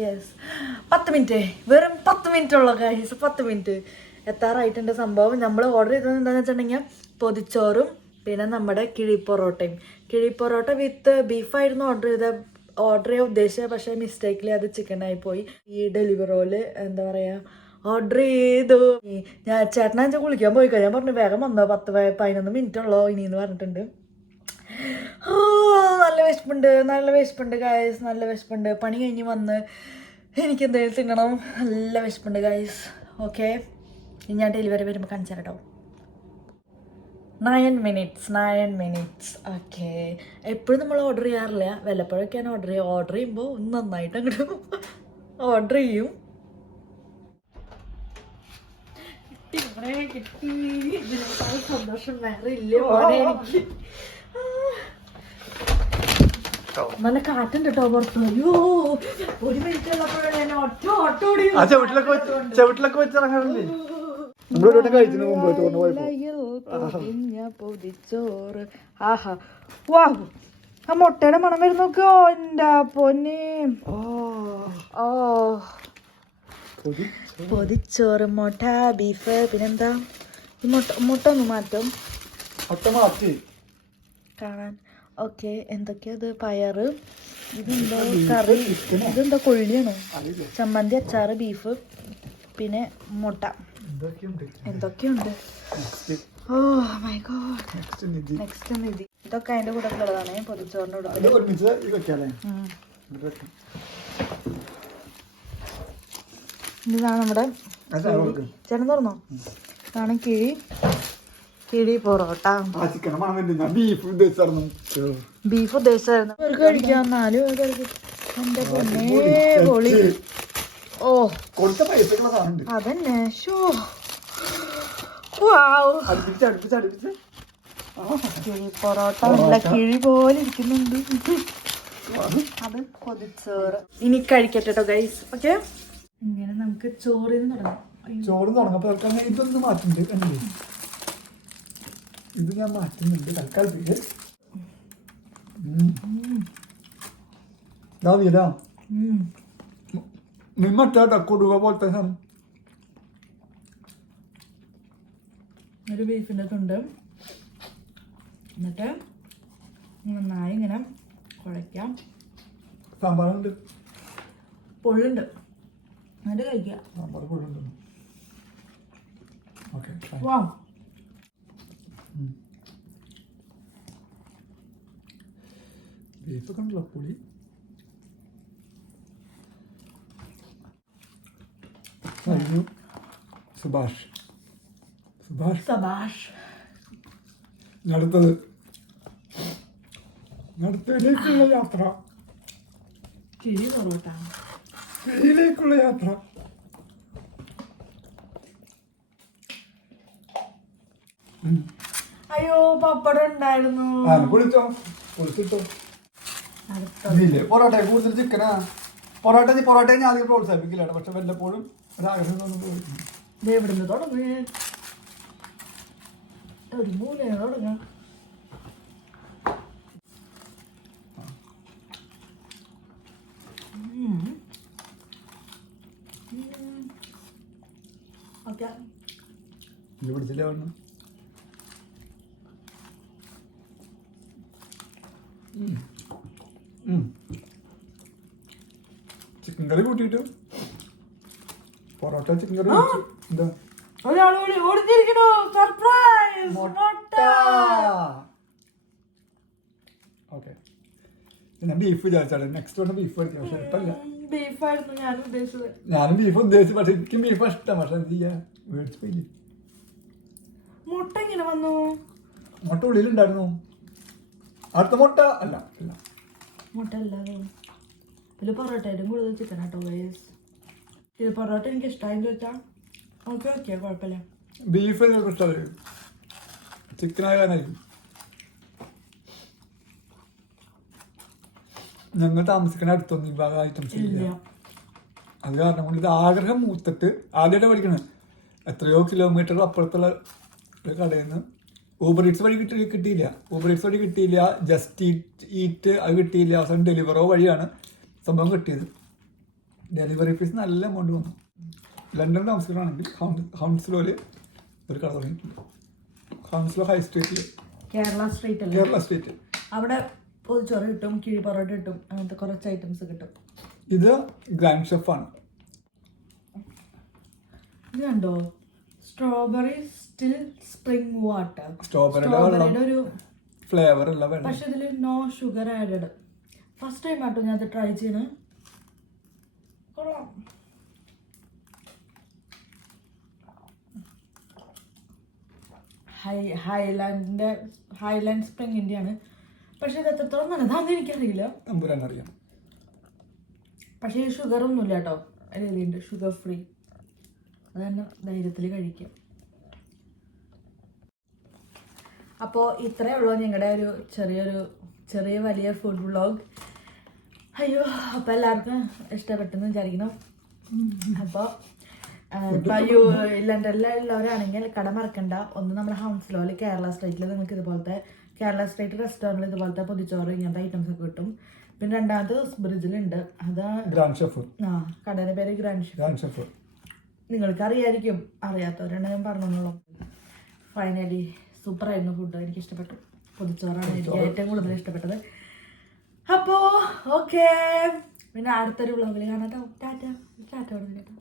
Yes 10 minute, വെറും 10 minute ഉള്ള guys. 10 minute എത്താറായിട്ടുണ്ട് സംഭവം. നമ്മൾ ഓർഡർ ചെയ്തത് എന്താണെന്ന് വെച്ചിട്ടുണ്ടെങ്കിൽ പൊതിച്ചോറും പിന്നെ നമ്മുടെ കിഴി പൊറോട്ട വിത്ത് ബീഫായിരുന്നു ഓർഡർ ചെയ്യാൻ ഉദ്ദേശിച്ചത്. പക്ഷേ മിസ്റ്റേക്കിൽ അത് ചിക്കനായി പോയി. ഈ ഡെലിവറോല് എന്താ പറയുക ഓർഡർ ചെയ്തു. ഞാൻ ചേട്ടനാ കുളിക്കാൻ പോയിക്കോ. ഞാൻ പറഞ്ഞു വേഗം വന്നോ, 10-11 മിനിറ്റ് ഉള്ളോ ഇനിയെന്ന് പറഞ്ഞിട്ടുണ്ട്. നല്ല വിശപ്പുണ്ട് ഗായ്സ്, നല്ല വിശപ്പുണ്ട്. പണി കഴിഞ്ഞ് വന്ന് എനിക്ക് എന്തെങ്കിലും തിന്നണം. നല്ല വിശപ്പുണ്ട് ഗായ്സ്. ഓക്കെ, ഞാൻ ഡെലിവറി വരുമ്പോൾ കാണിച്ചു കേട്ടോ. 9 മിനിറ്റ്സ്. ഓക്കെ, എപ്പോഴും നമ്മൾ ഓർഡർ ചെയ്യാറില്ല, വല്ലപ്പോഴൊക്കെയാണ് ഓർഡർ ചെയ്യുമ്പോൾ ഒന്ന് നന്നായിട്ട് അങ്ങോട്ട് ഓർഡർ ചെയ്യും. കിട്ടി, ഇതിനേക്കാൾ സന്തോഷം വേറെ ഇല്ല മോനെ എനിക്ക്. നല്ല കാറ്റുണ്ട് കേട്ടോ പുറത്ത്. അയ്യോ, 1 മിനിറ്റ് ഉള്ളപ്പോഴാണ് ഞാൻ ഓട്ടോ ഓടി പൊതിച്ചോറ്. ആഹാ, വാഹു, ആ മുട്ടയുടെ മണം വരുന്ന നോക്കോ എന്റെ പൊന്നെ. ഓ, പൊതിച്ചോറ്, മുട്ട, ബീഫ്, പിന്നെന്താ ഈ മുട്ട ഒന്ന് മാറ്റും കാണാൻ. ഓക്കെ, എന്തൊക്കെയാ ഇത്? പയറ്, ഇതെന്താ കറി, ഇതെന്താ കൊള്ളിയാണോ? ചമ്മന്തി, അച്ചാറ്, ബീഫ്, പിന്നെ മുട്ട, എന്തൊക്കെയുണ്ട്. Oh my god. Next Nidhi. ഇതൊക്കെ അതിന്റെ കൂടെ ഉള്ളതാണ് പൊതിച്ചോറിന്റെ കൂടെ. ഇതാണ് നമ്മുടെ ചേട്ടൻ തുറന്നോ. ഇതാണ് കിഴി പൊറോട്ട. ബീഫ് ഉദ്ദേശിച്ചായിരുന്നു ഒരു കഴിക്കാൻ. എന്നാലും എന്റെ പൊന്നേ പൊളി. ഓ അതന്നെ. ഷോ, കിഴി പൊറോട്ട നല്ല കിഴി പോലെ ഇരിക്കുന്നുണ്ട്. അത് പൊതിച്ചോറ്. ഇനി കഴിക്കട്ടോ ഗൈസ്. ഓക്കെ, ഇങ്ങനെ നമുക്ക് ചോറ് തുടങ്ങാം. ഇതൊന്ന് മാറ്റുന്നുണ്ട്, ഇത് ഞാൻ മാറ്റുന്നുണ്ട് തൽക്കാലത്തേക്ക്. മറ്റാ കൊടുവ പോലത്തെ ഒരു ബീഫിൻ്റെ തുണ്ട്. എന്നിട്ട് നന്നായി ഇങ്ങനെ കുഴയ്ക്കാം. സാമ്പാറുണ്ട്, പൊള്ളുണ്ട്, എന്നിട്ട് കഴിക്കുക. സാമ്പാർ പൊള്ളുണ്ട്. ഓക്കെ, വാ. ബീഫൊക്കെ ഉണ്ടല്ലോ പുളി. സുഭാഷ്. അടുത്തതിലേക്കുള്ള യാത്ര, കിഴി പൊറോട്ട, കിഴിയിലേക്കുള്ള യാത്ര. അയ്യോ പപ്പടം ഉണ്ടായിരുന്നു. പൊളിച്ചിട്ടോ. പൊറോട്ട കൂടുതൽ ചിക്കനാ. പൊറോട്ടയെ ഞാൻ ആദ്യം പ്രോത്സാഹിപ്പിക്കില്ല, പക്ഷെ വല്ലപ്പോഴും ഒരാഗ്രഹം തോന്നുന്നു. ഇവിടുന്ന് തുടങ്ങി ഒരു മൂലയാണ് തുടങ്ങാം. ഓക്കെ, ഇത് പിടിച്ചില്ല. ചിക്കൻ കറി കൂട്ടിയിട്ട് പൊറോട്ട ചിക്കൻ കറി എന്താ ഓക്കെ. ഞാൻ ബീഫ് വിചാരിച്ചാണ്, നെക്സ്റ്റ് വന്ന ബീഫ് കഴിക്കാം. പക്ഷെ ഇഷ്ടമല്ല. ഞാനും ബീഫ് ഉദ്ദേശിച്ചു, പക്ഷെ എനിക്ക് ബീഫ് ഇഷ്ടം. പക്ഷെ എന്ത് ചെയ്യാ, മേടിച്ചു പോയില്ലേ. മുട്ട ഇങ്ങനെ വന്നു. മുട്ട ഉള്ളിലുണ്ടായിരുന്നു. അടുത്ത മുട്ട അല്ല മുട്ട അല്ലാതെ ഇതിൽ പൊറോട്ടയിലും കൂടുതൽ ചിക്കൻ ആട്ടോ ഗൈസ്. ഇത് പൊറോട്ട എനിക്ക് ഇഷ്ടമായെന്ന് ചോദിച്ചാൽ ഓക്കെ കുഴപ്പമില്ല. ബീഫ് ഇഷ്ടമല്ല, ചിക്കനാകാനായിരിക്കും. ഞങ്ങൾ താമസിക്കുന്ന അടുത്തൊന്നും ഈ ഭാഗം ഐറ്റംസ് ഇല്ല. അത് കാരണം കൊണ്ട് ഇത് ആഗ്രഹം മൂത്തിട്ട് ആദ്യമായിട്ട് പഠിക്കണം. എത്രയോ കിലോമീറ്റർ അപ്പുറത്തുള്ള കടയിൽ നിന്ന് ഊബർ ഈറ്റ്സ് വഴി കിട്ടിയില്ല. ജസ്റ്റ് ഈറ്റ് അത് കിട്ടിയില്ല. അവസാനം ഡെലിവറോ വഴിയാണ് സംഭവം കിട്ടിയത്. ഡെലിവറി ഫീസ് നല്ല എമൗണ്ട് വന്നു. ലണ്ടൻ താമസിക്കണമെങ്കിൽ ഹൗൺസ്ലോയില് ഒരു കട തുടങ്ങിയിട്ടുണ്ട്. ഹൗൺസ്ലോ ഹൈ സ്ട്രീറ്റിൽ, കേരള സ്ട്രീറ്റ് അല്ലേ? കേരള സ്ട്രീറ്റ്. അവിടെ പൊതിച്ചോറ് കിട്ടും, കിഴി പൊറോട്ട കിട്ടും, അങ്ങനത്തെ കുറച്ച് ഐറ്റംസ് കിട്ടും. ഇത് ഗ്രാൻഡ് ഷെഫാണ്. ഇത് കണ്ടോ, സ്ട്രോബെറി സ്റ്റിൽ സ്പ്രിംഗ് വാട്ടർ. സ്ട്രോബെറിയുടെ ഒരു ഫ്ലേവർ ഉള്ള വെള്ളം. പക്ഷെ ഇതിൽ no sugar added. First time ആട്ടോ ഞാൻ അത് ട്രൈ ചെയ്യണേ. കൊള്ളാം. ഹൈലാൻഡ് സ്പ്രിങ്ങിൻ്റെ ആണ്. പക്ഷെ ഇത് എത്രത്തോളം നല്ലതാണെന്ന് എനിക്കറിയില്ല, തമ്പുരാനറിയാം. പക്ഷേ ഈ ഷുഗർ ഒന്നുമില്ല കേട്ടോ, അതിലുണ്ട് ഷുഗർ ഫ്രീ. അത് തന്നെ ധൈര്യത്തിൽ കഴിക്കാം. അപ്പോൾ ഇത്രയേ ഉള്ളൂ ഞങ്ങളുടെ ഒരു ചെറിയ വലിയ ഫുഡ് വ്ളോഗ്. അയ്യോ, അപ്പോൾ എല്ലാവർക്കും ഇഷ്ടപ്പെട്ടെന്ന് വിചാരിക്കണം. അപ്പോൾ ലണ്ടനിലുള്ളവരാണെങ്കിൽ കട മറക്കണ്ട. ഒന്ന് നമ്മുടെ ഹൗൺസ്ലോയിൽ കേരള സ്ട്രീറ്റിൽ നിങ്ങൾക്ക് ഇതുപോലത്തെ കേരള സ്ട്രീറ്റ് റെസ്റ്റോറൻറ്റിൽ ഇതുപോലത്തെ പൊതിച്ചോറ് ഇങ്ങനത്തെ ഐറ്റംസ് ഒക്കെ കിട്ടും. പിന്നെ രണ്ടാമത് ബ്രിഡ്ജിലുണ്ട്, അത് ഗ്രാൻഡ് ഷെഫ്. കടയുടെ പേര് ഗ്രാൻഡ് ഷെഫ്. നിങ്ങൾക്ക് അറിയായിരിക്കും, അറിയാത്തവരാണ് ഞാൻ പറഞ്ഞോളൂ. ഫൈനലി സൂപ്പറായിരുന്നു ഫുഡ്, എനിക്ക് ഇഷ്ടപ്പെട്ടു. പൊതിച്ചോറാണ് എനിക്ക് ഏറ്റവും കൂടുതൽ ഇഷ്ടപ്പെട്ടത്. അപ്പോൾ ഓക്കെ, പിന്നെ അടുത്തൊരു വ്ളോഗിൽ കാണാം. ടാറ്റ കൊടുക്കാം.